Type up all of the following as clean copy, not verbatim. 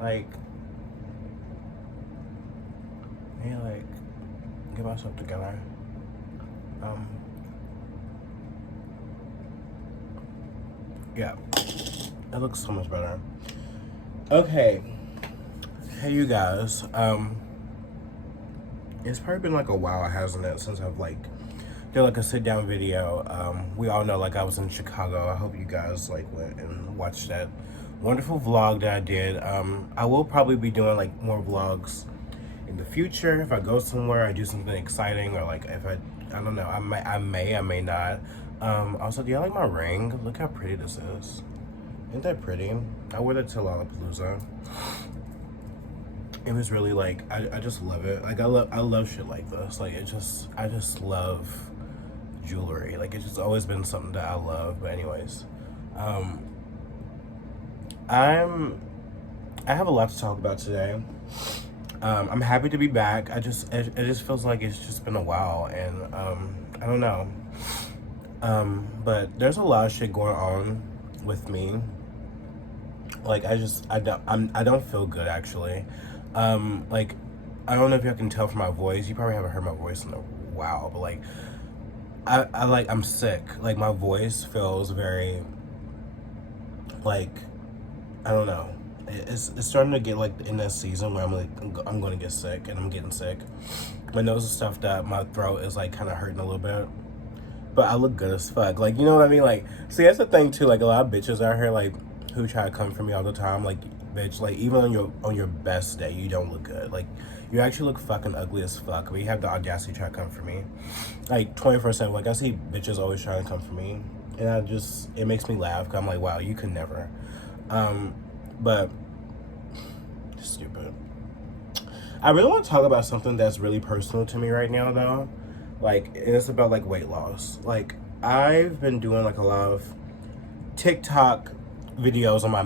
Like, I need to, like, get myself together. Yeah, it looks so much better. Okay, hey you guys. It's probably been like a while, hasn't it, since I've like did like a sit down video. We all know like I was in Chicago. I hope you guys like went and watched that wonderful vlog that I did. I will probably be doing like more vlogs in the future if I go somewhere, I do something exciting, or like if I don't know, I may not. Also, do you like my ring? Look how pretty this is. Ain't that pretty? I wore that to Lollapalooza. It was really like I just love it. Like I love shit like this. Like I just love jewelry. Like it's just always been something that I love. But anyways, um, I have a lot to talk about today. I'm happy to be back. It just feels like it's just been a while, and I don't know. But there's a lot of shit going on with me. Like I don't feel good actually. Like I don't know if y'all can tell from my voice. You probably haven't heard my voice in a while, but like I'm sick. Like my voice feels very like I don't know. It's starting to get like in that season where I'm gonna get sick, and I'm getting sick. My nose is stuffed up. My throat is like kind of hurting a little bit. But I look good as fuck. Like, you know what I mean? Like, see, that's the thing too. Like, a lot of bitches out here, like, who try to come for me all the time. Like, bitch, like, even on your best day, you don't look good. Like, you actually look fucking ugly as fuck. But you have the audacity to try to come for me. Like, 24/7. Like, I see bitches always trying to come for me, and it makes me laugh. Cause I'm like, wow, you could never. But stupid. I really want to talk about something that's really personal to me right now, though. Like, it's about like weight loss. Like, I've been doing like a lot of TikTok videos on my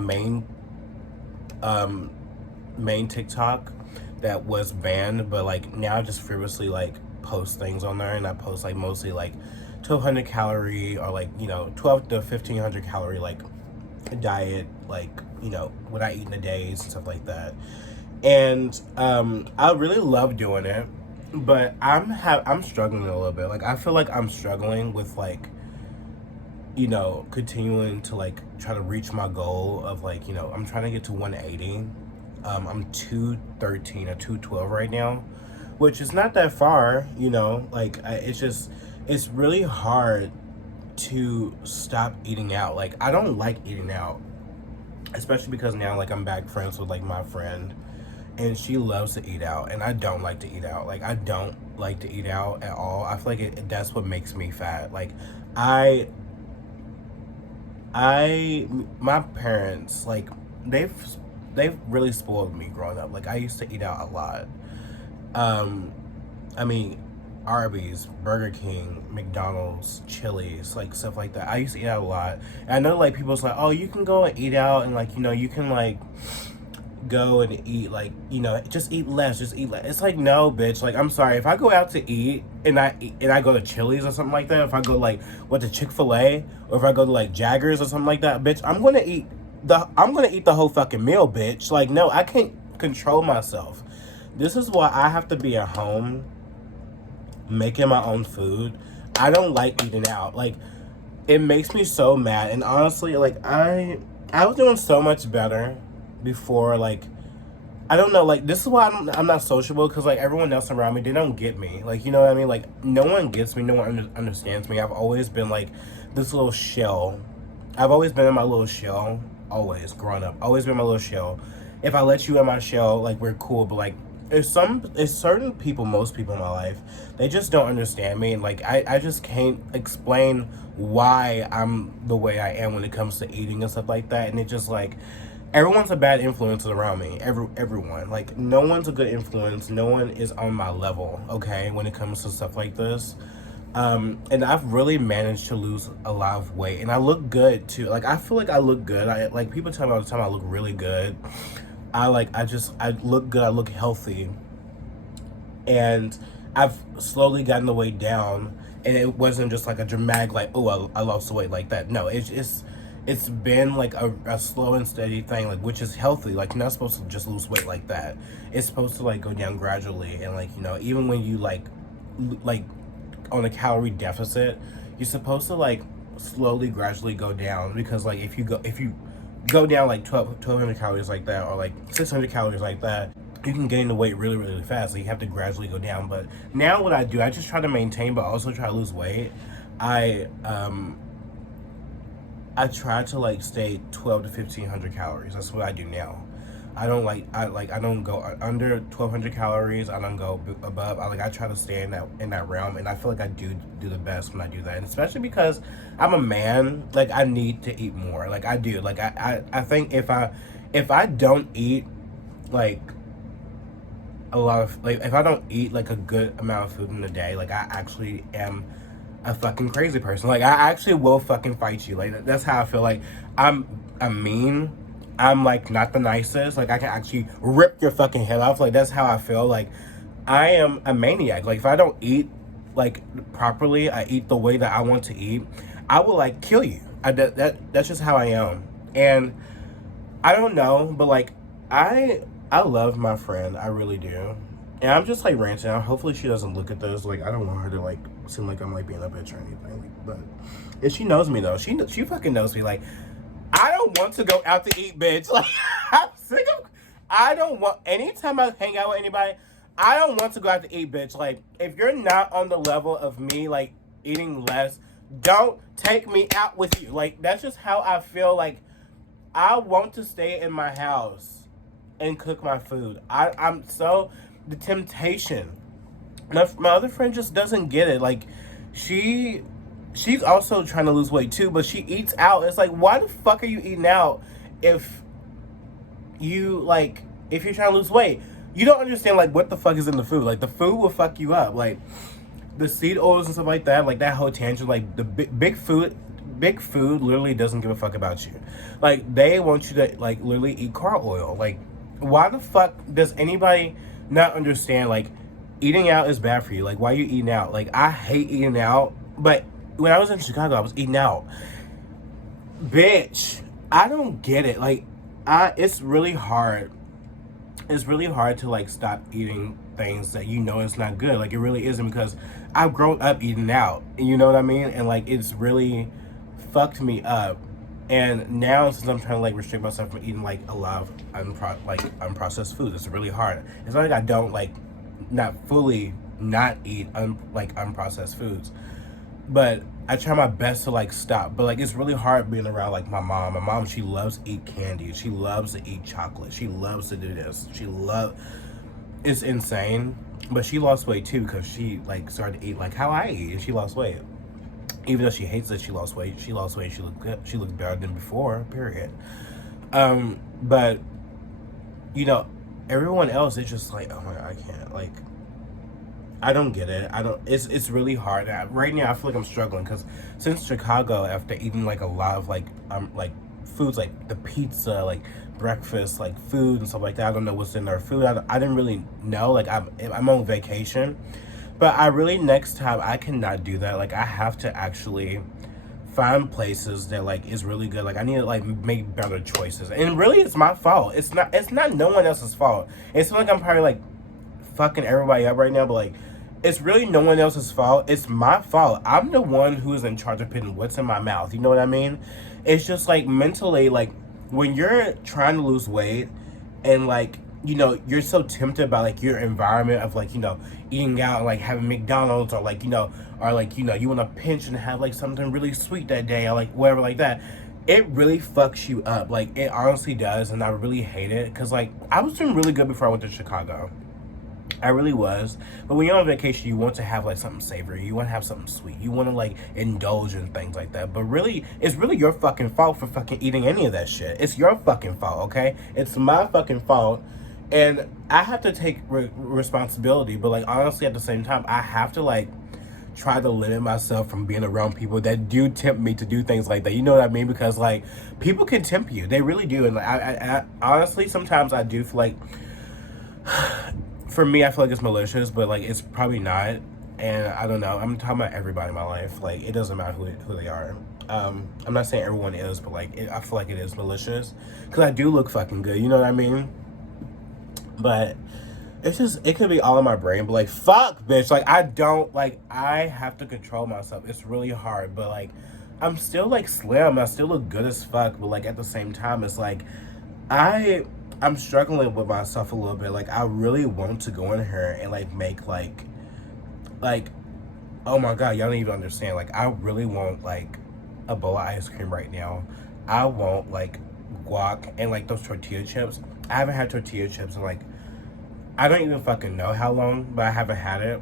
main TikTok that was banned, but like now I just frivolously like post things on there, and I post like mostly like 1,200 calorie or like 12 to 1,500 calorie like diet, like what I eat in a day and stuff like that. And I really love doing it, but I'm struggling a little bit. Like I feel like I'm struggling with like continuing to like try to reach my goal of like I'm trying to get to 180. I'm 213 or 212 right now, which is not that far. Like it's really hard to stop eating out. Like I don't like eating out, especially because now like I'm back friends with like my friend, and she loves to eat out, and I don't like to eat out. Like I don't like to eat out at all. I feel like that's what makes me fat. Like I my parents, like they've really spoiled me growing up. Like I used to eat out a lot. I mean, Arby's, Burger King, McDonald's, Chili's, like stuff like that. I used to eat out a lot. And I know like people's like, oh, you can go and eat out, and like you can like go and eat like just eat less, just eat less. It's like, no, bitch. Like I'm sorry, if I go out to eat and I go to Chili's or something like that, if I go like to Chick-fil-A, or if I go to like Jaggers or something like that, bitch, I'm gonna eat the whole fucking meal, bitch. Like no, I can't control myself. This is why I have to be at home making my own food. I don't like eating out. Like it makes me so mad. And honestly, like I was doing so much better before. Like I don't know, like this is why I'm not sociable, because like everyone else around me, they don't get me. Like you know what I mean? Like no one gets me, no one understands me. I've always been like this little shell. I've always been in my little shell, always growing up, always been my little shell. If I let you in my shell, like we're cool. But like it's certain people, most people in my life, they just don't understand me. And like I just can't explain why I'm the way I am when it comes to eating and stuff like that. And it just like everyone's a bad influence around me. Everyone, like no one's a good influence. No one is on my level, okay, when it comes to stuff like this. And I've really managed to lose a lot of weight, and I look good too. Like I feel like I look good. I like people tell me all the time I look really good. I look good. I look healthy, and I've slowly gotten the weight down. And it wasn't just like a dramatic like, oh, I lost the weight like that. No, it's been like a slow and steady thing, like, which is healthy. Like, you're not supposed to just lose weight like that. It's supposed to like go down gradually, and like, you know, even when you like on a calorie deficit, you're supposed to like slowly gradually go down, because like if you go down like 1200 calories like that, or like 600 calories like that, you can gain the weight really, really fast. So you have to gradually go down. But now what I do, I just try to maintain, but also try to lose weight. I try to like stay 12 to 1500 calories. That's what I do now. I don't go under 1200 calories. I don't go above. I try to stay in that realm, and I feel like I do the best when I do that. And especially because I'm a man, like I need to eat more. Like I do. Like I think if I don't eat like a lot of, like, if I don't eat like a good amount of food in a day, like I actually am a fucking crazy person. Like I actually will fucking fight you. Like that's how I feel. Like I'm mean. I'm like not the nicest. Like I can actually rip your fucking head off. Like that's how I feel. Like I am a maniac. Like if I don't eat like properly, I eat the way that I want to eat, I will like kill you. That's just how I am. And I don't know, but like I love my friend. I really do. And I'm just like ranting. Hopefully she doesn't look at this. Like I don't want her to like seem like I'm like being a bitch or anything. Like, but if she knows me though, she fucking knows me. Like I don't want to go out to eat, bitch. Like I'm sick of. I don't want. Anytime I hang out with anybody, I don't want to go out to eat, bitch. Like if you're not on the level of me, like eating less, don't take me out with you. Like that's just how I feel. Like I want to stay in my house and cook my food. I'm so the temptation. My other friend just doesn't get it. Like she's also trying to lose weight too, but she eats out. It's like, why the fuck are you eating out if you're trying to lose weight? You don't understand like what the fuck is in the food. Like the food will fuck you up. Like the seed oils and stuff like that. Like that whole tangent. Like the big food literally doesn't give a fuck about you. Like they want you to like literally eat car oil. Like why the fuck does anybody not understand like eating out is bad for you? Like why are you eating out? Like I hate eating out, but when I was in Chicago, I was eating out. Bitch, I don't get it. Like it's really hard. It's really hard to like stop eating things that you know it's not good. Like it really isn't, because I've grown up eating out. You know what I mean? And like it's really fucked me up. And now since I'm trying to like restrict myself from eating like a lot of unprocessed food, it's really hard. It's not like I don't like not fully not eat unprocessed foods, but I try my best to like stop. But like it's really hard being around like my mom. My mom, she loves to eat candy. She loves to eat chocolate. She loves to do this. It's insane. But she lost weight too, because she like started to eat like how I eat, and she lost weight. Even though she hates that she lost weight, she lost weight. She looked good. She looked better than before. Period. But you know, everyone else is just like, oh my God, I can't. Like, I don't get it. It's really hard. Right now, I feel like I'm struggling, because since Chicago, after eating like a lot of like foods, like the pizza, like breakfast, like food and stuff like that. I don't know what's in their food. I didn't really know. Like I'm on vacation, but I really, next time I cannot do that. Like I have to actually find places that like is really good. Like I need to like make better choices. And really, it's my fault. It's not no one else's fault. It's not like I'm probably like fucking everybody up right now, but like it's really no one else's fault. It's my fault. I'm the one who is in charge of putting what's in my mouth. You know what I mean? It's just like mentally, like when you're trying to lose weight and like, you know, you're so tempted by like your environment of like, you know, eating out and like having McDonald's, or like, you know, you want to pinch and have like something really sweet that day, or like whatever like that. It really fucks you up. Like it honestly does. And I really hate it, because like I was doing really good before I went to Chicago. I really was. But when you're on vacation, you want to have like something savory. You want to have something sweet. You want to like indulge in things like that. But really, it's really your fucking fault for fucking eating any of that shit. It's your fucking fault, okay? It's my fucking fault. And I have to take responsibility. But like honestly, at the same time, I have to like try to limit myself from being around people that do tempt me to do things like that. You know what I mean? Because like people can tempt you. They really do. And like, I honestly, sometimes I do feel like, for me, I feel like it's malicious, but like it's probably not. And I don't know. I'm talking about everybody in my life. Like it doesn't matter who they are. I'm not saying everyone is, but like I feel like it is malicious because I do look fucking good. You know what I mean? But it's just, it could be all in my brain. But like, fuck, bitch. Like I don't like. I have to control myself. It's really hard. But like, I'm still like slim. I still look good as fuck. But like at the same time, it's like I'm struggling with myself a little bit. Like I really want to go in here and like make like oh my god, y'all don't even understand. Like I really want like a bowl of ice cream right now. I want like guac and like those tortilla chips. I haven't had tortilla chips in like I don't even fucking know how long, but I haven't had it.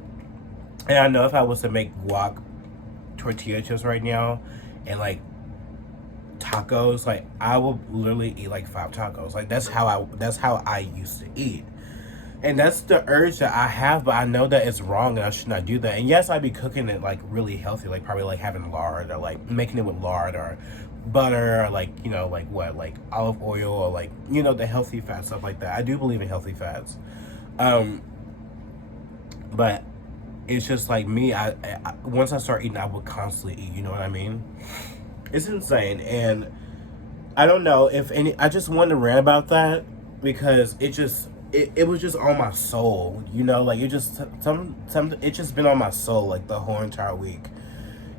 And I know if I was to make guac tortilla chips right now and like tacos, like I would literally eat like 5 tacos. Like that's how I used to eat. And that's the urge that I have, but I know that it's wrong and I should not do that. And yes, I'd be cooking it like really healthy, like probably like having lard or like making it with lard or butter or like, you know, like what, like olive oil or like, you know, the healthy fat stuff like that. I do believe in healthy fats. But it's just like me, I once I start eating, I will constantly eat, you know what I mean? It's insane. And I don't know if any, I just wanted to rant about that because it was just on my soul, you know, like it just it just been on my soul like the whole entire week.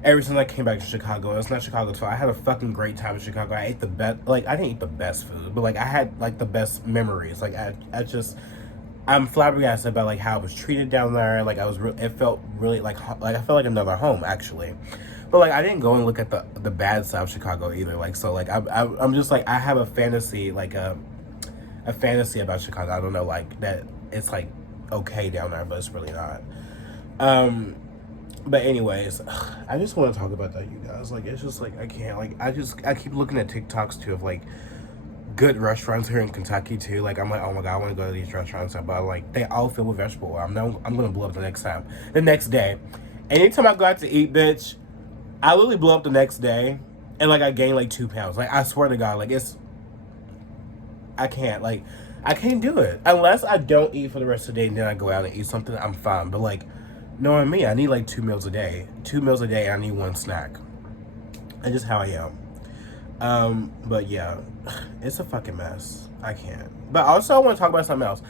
Ever since I came back to Chicago, and it's not Chicago's fault. I had a fucking great time in Chicago. I ate the best, like I didn't eat the best food, but like I had like the best memories. Like I'm flabbergasted about like how I was treated down there. Like it felt really like I felt like another home actually. But like I didn't go and look at the bad side of Chicago either. Like so like I'm just like I have a fantasy like a fantasy about Chicago. I don't know, like that it's like okay down there, but it's really not. But anyways, I just want to talk about that, you guys. Like it's just like I can't. Like I keep looking at TikToks too of like good restaurants here in Kentucky too. Like I'm like, oh my god, I want to go to these restaurants, but like they all filled with vegetable oil. I'm gonna blow up the next day. Anytime I go out to eat, bitch, I literally blow up the next day, and like I gain like 2 pounds. Like I swear to God, like I can't do it unless I don't eat for the rest of the day and then I go out and eat something. I'm fine, but like knowing me, I need like 2 meals a day. 2 meals a day. I need 1 snack. That's just how I am. But yeah, it's a fucking mess. I can't. But also, I want to talk about something else.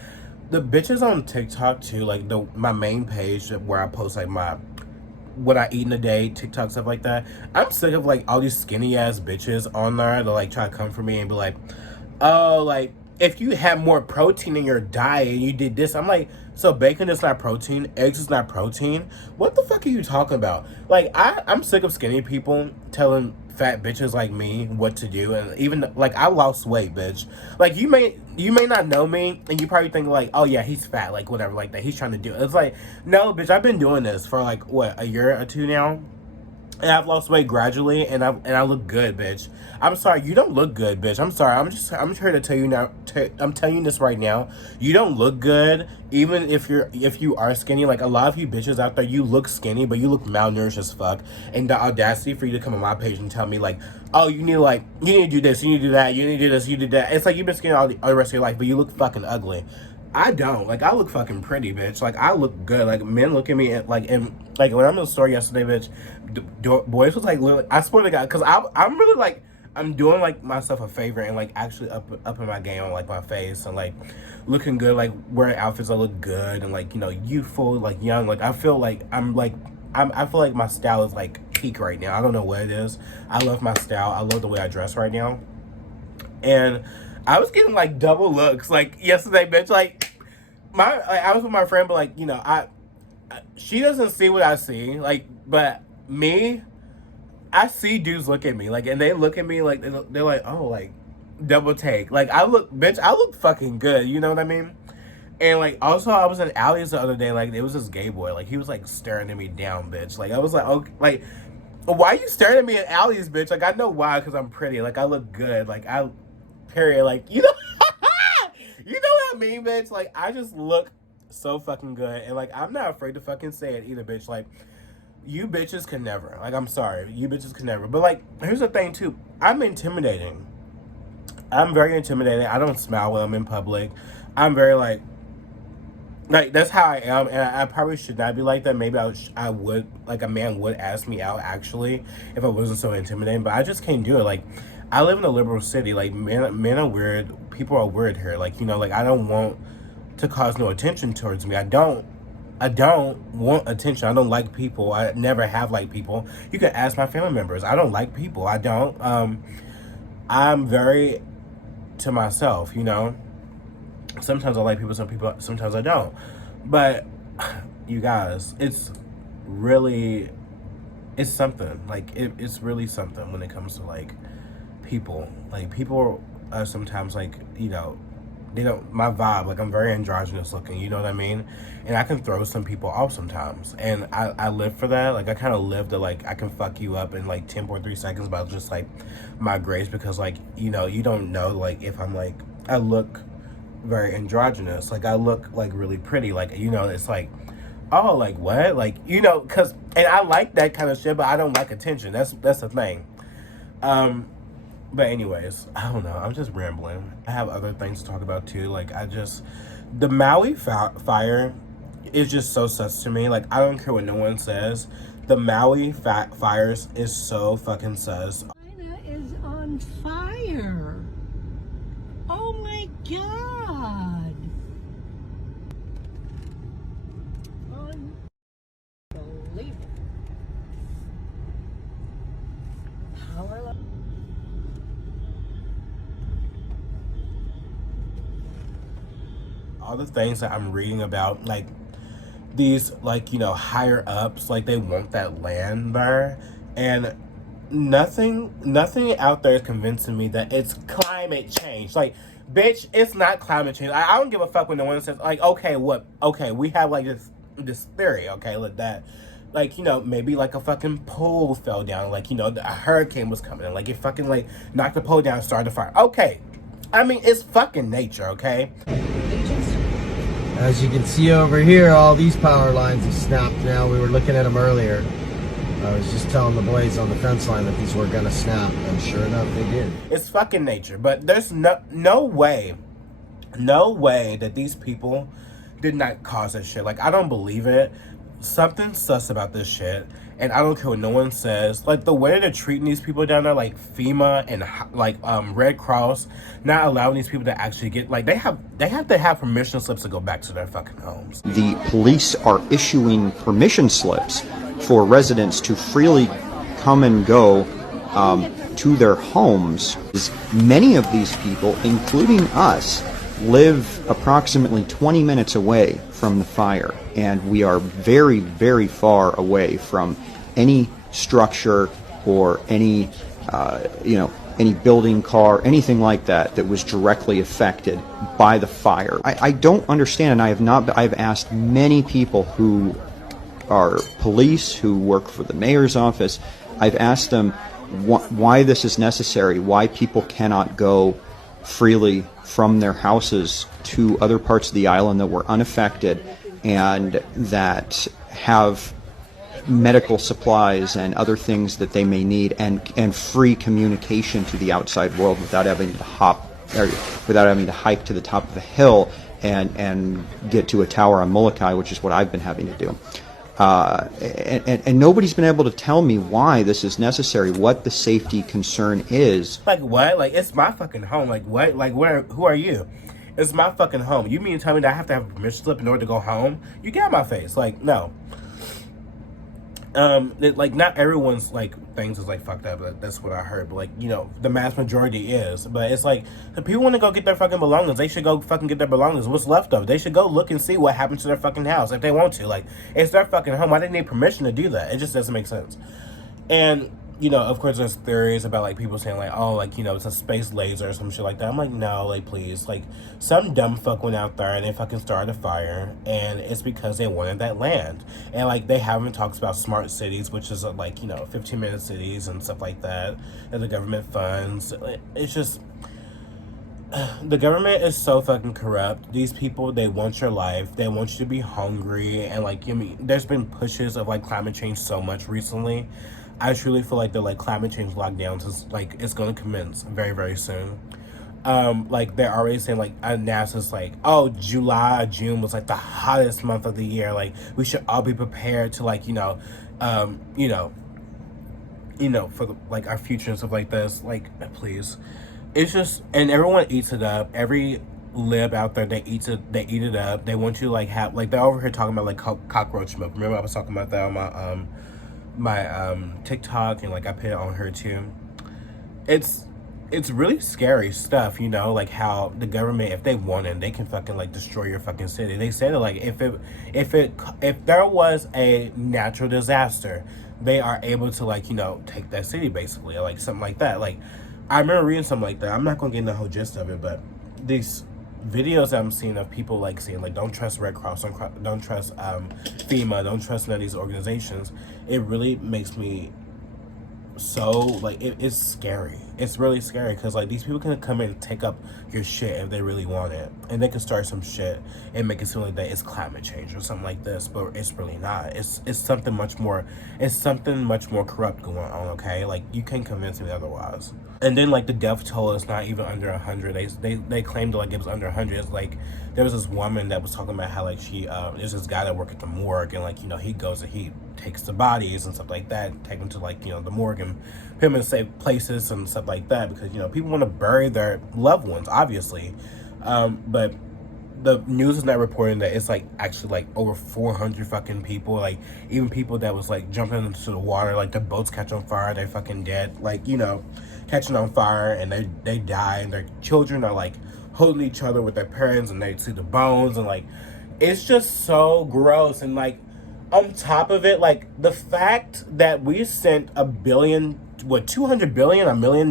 The bitches on TikTok too, like my main page where I post like what I eat in a day, TikTok stuff like that. I'm sick of like all these skinny ass bitches on there that like try to come for me and be like, oh, like if you have more protein in your diet and you did this, I'm like, so bacon is not protein, eggs is not protein. What the fuck are you talking about? Like I'm sick of skinny people telling fat bitches like me what to do, and even like I lost weight, bitch. Like you may not know me and you probably think like, oh yeah, he's fat, like whatever, like that he's trying to do it. It's like, no, bitch, I've been doing this for like what, a year or 2 now. And I've lost weight gradually, and I look good, bitch. I'm sorry, you don't look good, bitch. I'm sorry. I'm here to tell you now. I'm telling you this right now. You don't look good, even if you are skinny. Like a lot of you bitches out there, you look skinny, but you look malnourished as fuck. And the audacity for you to come on my page and tell me like, oh, you need to do this, you need to do that, you need to do this, you did that. It's like you've been skinny all the rest of your life, but you look fucking ugly. I don't. Like, I look fucking pretty, bitch. Like, I look good. Like, men look at me, and, like, when I'm in the store yesterday, bitch, boys was, like, literally, I swear to God, because I'm really, like, I'm doing, like, myself a favor and, like, actually up in my game on, like, my face and, like, looking good, like, wearing outfits that look good and, like, you know, youthful, like, young. Like, I feel like I feel like my style is, like, peak right now. I don't know what it is. I love my style. I love the way I dress right now. And I was getting like double looks like yesterday, bitch. Like I was with my friend, but like, you know, she doesn't see what I see. Like, but me, I see dudes look at me like, and they look at me like they're like, oh, like double take. Like I look fucking good. You know what I mean? And like also, I was in Alley's the other day. Like there was this gay boy. Like he was like staring at me down, bitch. Like I was like, okay, like why are you staring at me at Alley's, bitch? Like I know why, because I'm pretty. Like I look good. Like period. Like, you know, you know what I mean, bitch? Like, I just look so fucking good. And, like, I'm not afraid to fucking say it either, bitch. Like, you bitches can never. Like, I'm sorry. You bitches can never. But, like, here's the thing, too. I'm intimidating. I'm very intimidating. I don't smile when I'm in public. I'm very, like, Like, that's how I am, and I probably should not be like that. Maybe I would, like, a man would ask me out, actually, if I wasn't so intimidating, but I just can't do it. Like, I live in a liberal city. Like, men are weird. People are weird here. Like, like, I don't want to cause no attention towards me. I don't want attention. I don't like people. I never have liked people. You can ask my family members. I don't like people. I don't. I'm very to myself. Sometimes I like people, sometimes I don't. But you guys, really, it's something. Like, it's really something when it comes to, like, people. Like, people are sometimes, like, they don't, my vibe, like, I'm very androgynous looking, you know what I mean? And I can throw some people off sometimes. And I live for that. Like, I kind of live to, like, I can fuck you up in, like, 10.3 seconds by just, like, my grace. Because, like, you don't know, like, if I'm, like, I look very androgynous. Like, I look, like, really pretty. Like, it's like, oh, like, what? Like, because, and I like that kind of shit, but I don't like attention. That's the thing. But anyways, I don't know. I'm just rambling. I have other things to talk about too. Like, the Maui fire is just so sus to me. Like, I don't care what no one says. The Maui fires is so fucking sus. China is on fire. Oh my God. Unbelievable. Powerlifter. All the things that I'm reading about, like, these, like, higher ups, like, they want that land there. And nothing out there is convincing me that it's climate change. Like, bitch, it's not climate change. I don't give a fuck when no one says, like, okay, we have, like, this theory, okay, like that, like, maybe, like, a fucking pole fell down, like, a hurricane was coming in, like, it fucking, like, knocked the pole down and started a fire. Okay, I mean, it's fucking nature, okay? As you can see over here, all these power lines have snapped now. We were looking at them earlier. I was just telling the boys on the fence line that these were gonna snap, and sure enough, they did. It's fucking nature, but there's no way that these people did not cause that shit. Like, I don't believe it. Something's sus about this shit, and I don't care what no one says. Like, the way they're treating these people down there, like FEMA and, like, Red Cross, not allowing these people to actually get, like, they have to have permission slips to go back to their fucking homes. The police are issuing permission slips for residents to freely come and go to their homes. Many of these people, including us, live approximately 20 minutes away from the fire, and we are very, very far away from any structure or any building, car, anything like that that was directly affected by the fire. I don't understand, and I've asked many people who are police, who work for the mayor's office. I've asked them why this is necessary, why people cannot go freely from their houses to other parts of the island that were unaffected and that have medical supplies and other things that they may need, and free communication to the outside world without having to hike to the top of a hill and get to a tower on Molokai, which is what I've been having to do. And nobody's been able to tell me why this is necessary, what the safety concern is. Like, what? Like, it's my fucking home. Like, what? Like, who are you? It's my fucking home. You mean to tell me that I have to have a permission slip in order to go home? You get out my face. Like, no. Like, not everyone's, like, things is, like, fucked up. That's what I heard. But, like, the mass majority is. But it's like, if people want to go get their fucking belongings, they should go fucking get their belongings. What's left of it? They should go look and see what happened to their fucking house if they want to. Like, it's their fucking home. Why do they need permission to do that? It just doesn't make sense. And, of course, there's theories about, like, people saying, like, oh, like, it's a space laser or some shit like that. I'm like, no, like, please. Like, some dumb fuck went out there and they fucking started a fire, and it's because they wanted that land. And, like, they haven't talked about smart cities, which is, like, 15-minute cities and stuff like that the government funds. It's just, the government is so fucking corrupt. These people, they want your life. They want you to be hungry. And, like, there's been pushes of, like, climate change so much recently. I truly feel like the, like, climate change lockdowns is, like, it's going to commence very, very soon. Like they're already saying like NASA's like, oh, July, June was like the hottest month of the year. Like we should all be prepared to like, for the, like our future and stuff like this. Like, please, it's just, and everyone eats it up. Every lib out there, they eat it up. They want you to like have like, they're over here talking about like cockroach milk. Remember I was talking about that on my TikTok, and like I put it on her too. It's really scary stuff, like how the government, if they wanted, they can fucking like destroy your fucking city. They said that like if there was a natural disaster, they are able to like, take that city basically, or like something like that. Like I remember reading something like that. I'm not gonna get into the whole gist of it, but these videos that I'm seeing of people like saying like, don't trust Red Cross, don't trust FEMA, don't trust none of these organizations. It really makes me so like, it's scary. It's really scary because like these people can come in and take up your shit if they really want it, and they can start some shit and make it seem like that it's climate change or something like this, but it's really not. It's something much more. It's something much more corrupt going on. Okay, like you can't convince me otherwise. And then like the death toll is not even under 100. They claimed like it was under 100. It's like there was this woman that was talking about how like she there's this guy that worked at the morgue, and like he goes and he takes the bodies and stuff like that, and take them to like the morgue and put them in safe places and stuff like that, because people want to bury their loved ones, obviously. But the news is not reporting that it's like actually like over 400 fucking people, like even people that was like jumping into the water, like their boats catch on fire, they fucking dead, like catching on fire, and they die, and their children are like holding each other with their parents, and they see the bones, and like it's just so gross. And like on top of it, like the fact that we sent $200 billion, $1 million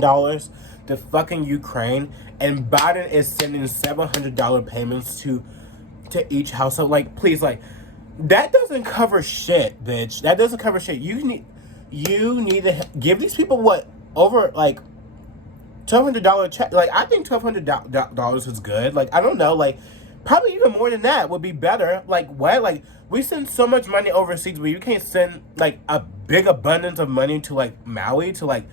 to fucking Ukraine, and Biden is sending $700 payments to each household. Like, please, like that doesn't cover shit, bitch. That doesn't cover shit. You need to give these people what, over like $1,200 check. Like I think $1,200 is good. Like I don't know, like probably even more than that would be better. Like what? Like we send so much money overseas, but you can't send like a big abundance of money to like Maui, to like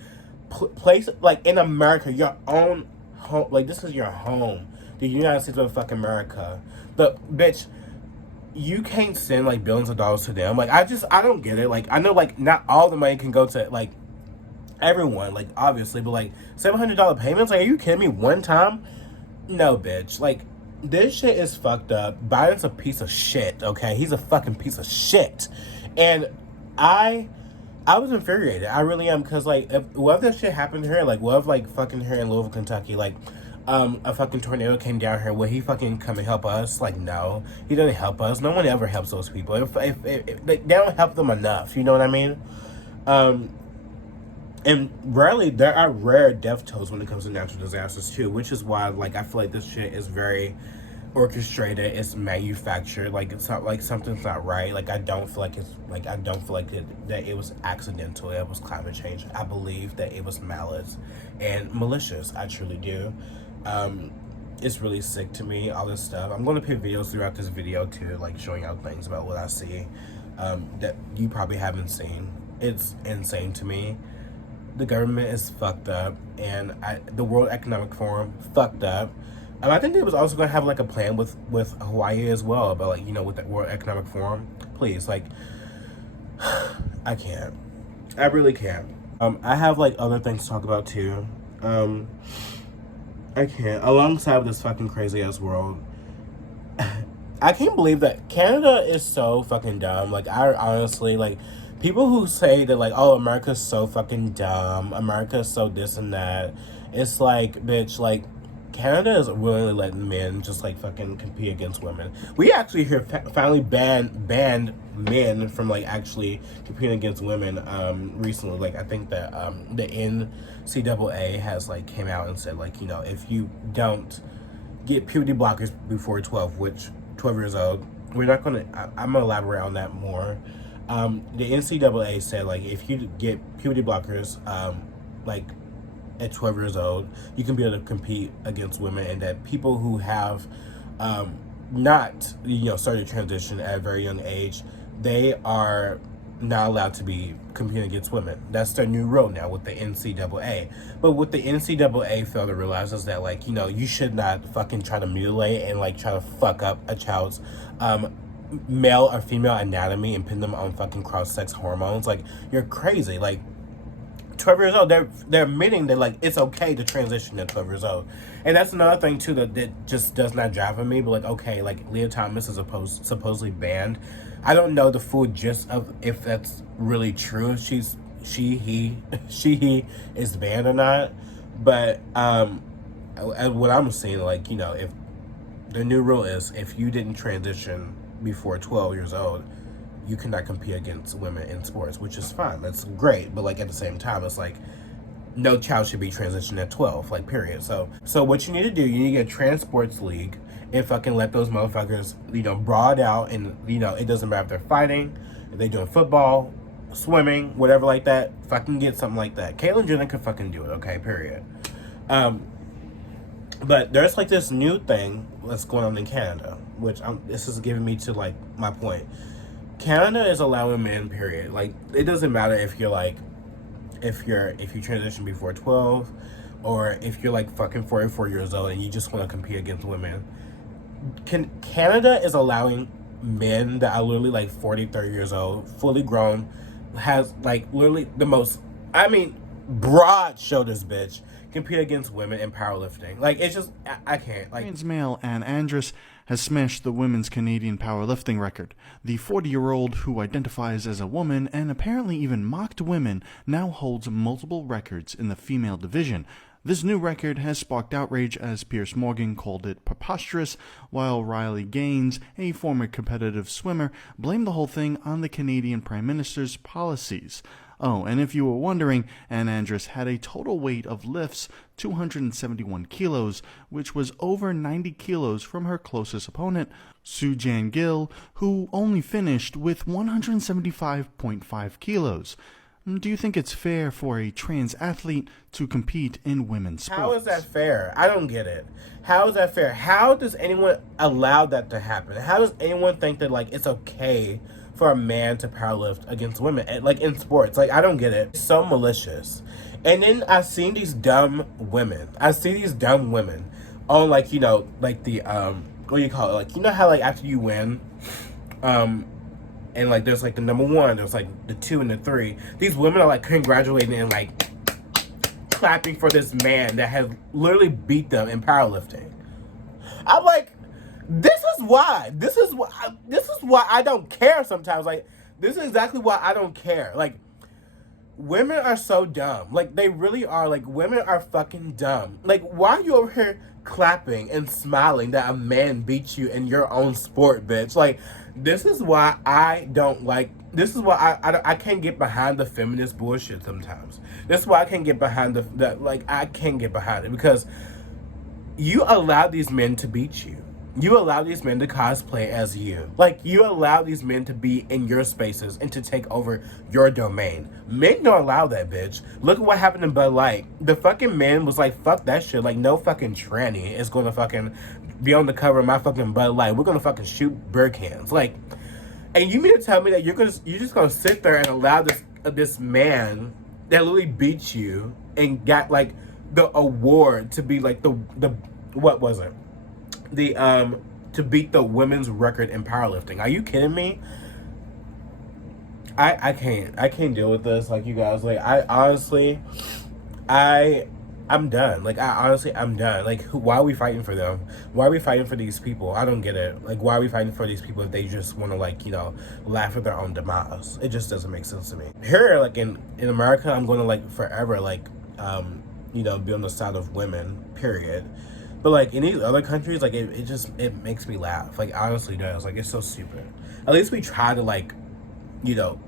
place like in America, your own home. Like this is your home, the United States of fucking America. But bitch, you can't send like billions of dollars to them. Like I don't get it. Like I know like not all the money can go to like everyone, like obviously, but like $700 payments. Like are you kidding me? One time? No, bitch. Like this shit is fucked up. Biden's a piece of shit, okay? He's a fucking piece of shit. And I was infuriated. I really am, because like what if that shit happened here? Like what if like fucking here in Louisville, Kentucky, like a fucking tornado came down here, will he fucking come and help us? Like no, he doesn't help us. No one ever helps those people. If they don't help them enough, you know what I mean? And there are rare death tolls when it comes to natural disasters too, which is why like I feel like this shit is very orchestrated. It's manufactured. Like it's not like something's not right. Like I don't feel like that it was accidental. It was climate change. I believe that it was malice and malicious. I truly do. It's really sick to me, all this stuff. I'm going to put videos throughout this video too, like showing out things about what I see that you probably haven't seen. It's insane to me. The government is fucked up, and the World Economic Forum fucked up. I think they was also gonna have like a plan with Hawaii as well, but like with the World Economic Forum. Please, like I can't. I really can't. I have like other things to talk about too. I can't. Alongside with this fucking crazy ass world, I can't believe that Canada is so fucking dumb. Like I honestly like. People who say that like, oh, America's so fucking dumb, America's so this and that, it's like, bitch, like, Canada is willingly letting men just like fucking compete against women. We actually here finally banned men from like actually competing against women recently. Like I think that the NCAA has like came out and said like, if you don't get puberty blockers before 12 years old, we're not gonna, I'm gonna elaborate on that more. The NCAA said like if you get puberty blockers like at 12 years old, you can be able to compete against women, and that people who have not started transition at a very young age, they are not allowed to be competing against women. That's their new rule now with the NCAA. But what the NCAA failed to realize is that, like, you know, you should not fucking try to mutilate and, like, try to fuck up a child's male or female anatomy and pin them on fucking cross-sex hormones. Like, you're crazy. Like, 12 years old, they're admitting that, like, it's okay to transition at 12 years old. And that's another thing too that just does not jive with me. But, like, okay, like, Leah Thomas is supposedly banned. I don't know the full gist of if that's really true. He is banned or not. But what I'm saying, like, you know, if the new rule is if you didn't transition before 12 years old, you cannot compete against women in sports, which is fine. That's great. But, like, at the same time, it's like no child should be transitioned at 12, like, period. So what you need to do, you need to get a trans sports league and fucking let those motherfuckers, you know, brawl it out. And, you know, it doesn't matter if they're fighting, if they're doing football, swimming, whatever like that. Fucking get something like that. Caitlyn Jenner could fucking do it, okay, period. But there's, like, this new thing that's going on in Canada, which this is giving me to, like, my point. Canada is allowing men, period. Like, it doesn't matter if you're, like, if you transition before 12, or if you're, like, fucking 44 years old and you just want to compete against women. Canada is allowing men that are literally, like, 40, 30 years old, fully grown, has, like, literally the most, I mean, broad shoulders bitch, compete against women in powerlifting. Like, it's just, I can't. Like, Trans male Anne Andrus has smashed the women's Canadian powerlifting record. The 40-year-old, who identifies as a woman and apparently even mocked women, now holds multiple records in the female division. This new record has sparked outrage as Piers Morgan called it preposterous, while Riley Gaines, a former competitive swimmer, blamed the whole thing on the Canadian Prime Minister's policies. Oh, and if you were wondering, Anne Andrus had a total weight of lifts 271 kilos, which was over 90 kilos from her closest opponent, Sujan Gill, who only finished with 175.5 kilos. Do you think it's fair for a trans athlete to compete in women's sports? How is that fair? I don't get it. How is that fair? How does anyone allow that to happen? How does anyone think that, like, it's okay for a man to powerlift against women, like, in sports? Like, I don't get it. It's so malicious. And then I've seen these dumb women. On, like, you know, like, the what do you call it? Like, you know how, like, after you win, and, like, there's, like, the number one, there's, like, the 2 and the 3. These women are, like, congratulating and, like, clapping for this man that has literally beat them in powerlifting. I'm like, this is why I don't care sometimes. Like, this is exactly why I don't care. Like, women are so dumb. Like, they really are. Like, women are fucking dumb. Like, why are you over here clapping and smiling that a man beat you in your own sport, bitch? Like, this is why I don't like, this is why I can't get behind the feminist bullshit sometimes. This is why I can't get behind I can't get behind it, because you allow these men to beat you. You allow these men to cosplay as you. Like, you allow these men to be in your spaces and to take over your domain. Men don't allow that, bitch. Look at what happened in Bud Light. The fucking man was like, fuck that shit. Like, no fucking tranny is gonna fucking be on the cover of my fucking Bud Light. We're gonna fucking shoot beer cans. Like, and you mean to tell me that you're just gonna sit there and allow this man that literally beat you and got, like, the award to be, like, the what was it? To beat the women's record in powerlifting. Are you kidding me? I can't deal with this. Like, you guys, like, I'm done. Like, I'm done. Like, why are we fighting for them? Why are we fighting for these people? I don't get it. Like, why are we fighting for these people if they just want to, like, you know, laugh at their own demise? It just doesn't make sense to me. Here, like, in America, I'm going to, like, forever, like, you know, be on the side of women, period. But, like, in these other countries, like, it makes me laugh. Like, honestly does. Like, it's so stupid. At least we try to, like, you know,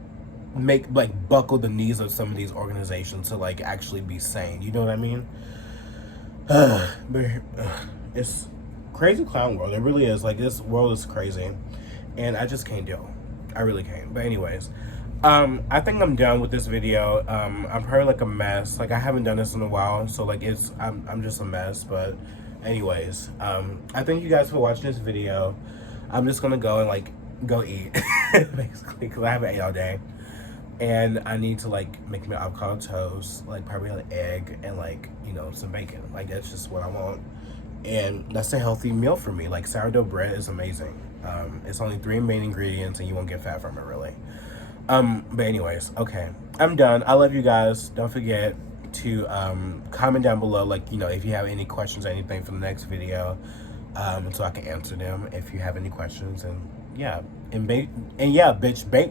buckle the knees of some of these organizations to, like, actually be sane. You know what I mean? It's crazy clown world. It really is. Like, this world is crazy. And I just can't deal. I really can't. But anyways, I think I'm done with this video. I'm probably, like, a mess. Like, I haven't done this in a while. So, like, I'm just a mess. But anyways, I thank you guys for watching this video. I'm just gonna go and, like, go eat, basically, because I haven't ate all day. And I need to like make me avocado toast, like probably an egg and like, you know, some bacon. Like that's just what I want. And that's a healthy meal for me. Like sourdough bread is amazing. It's only 3 main ingredients and you won't get fat from it really. But anyways, okay, I'm done. I love you guys. Don't forget to comment down below, like, you know, if you have any questions or anything for the next video, so I can answer them if you have any questions. And yeah,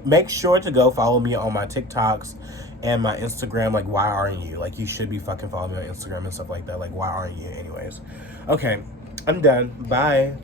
make sure to go follow me on my TikToks and my Instagram. Like, why aren't you? Like, you should be fucking following me on Instagram and stuff like that. Like, why aren't you? Anyways, okay, I'm done. Bye.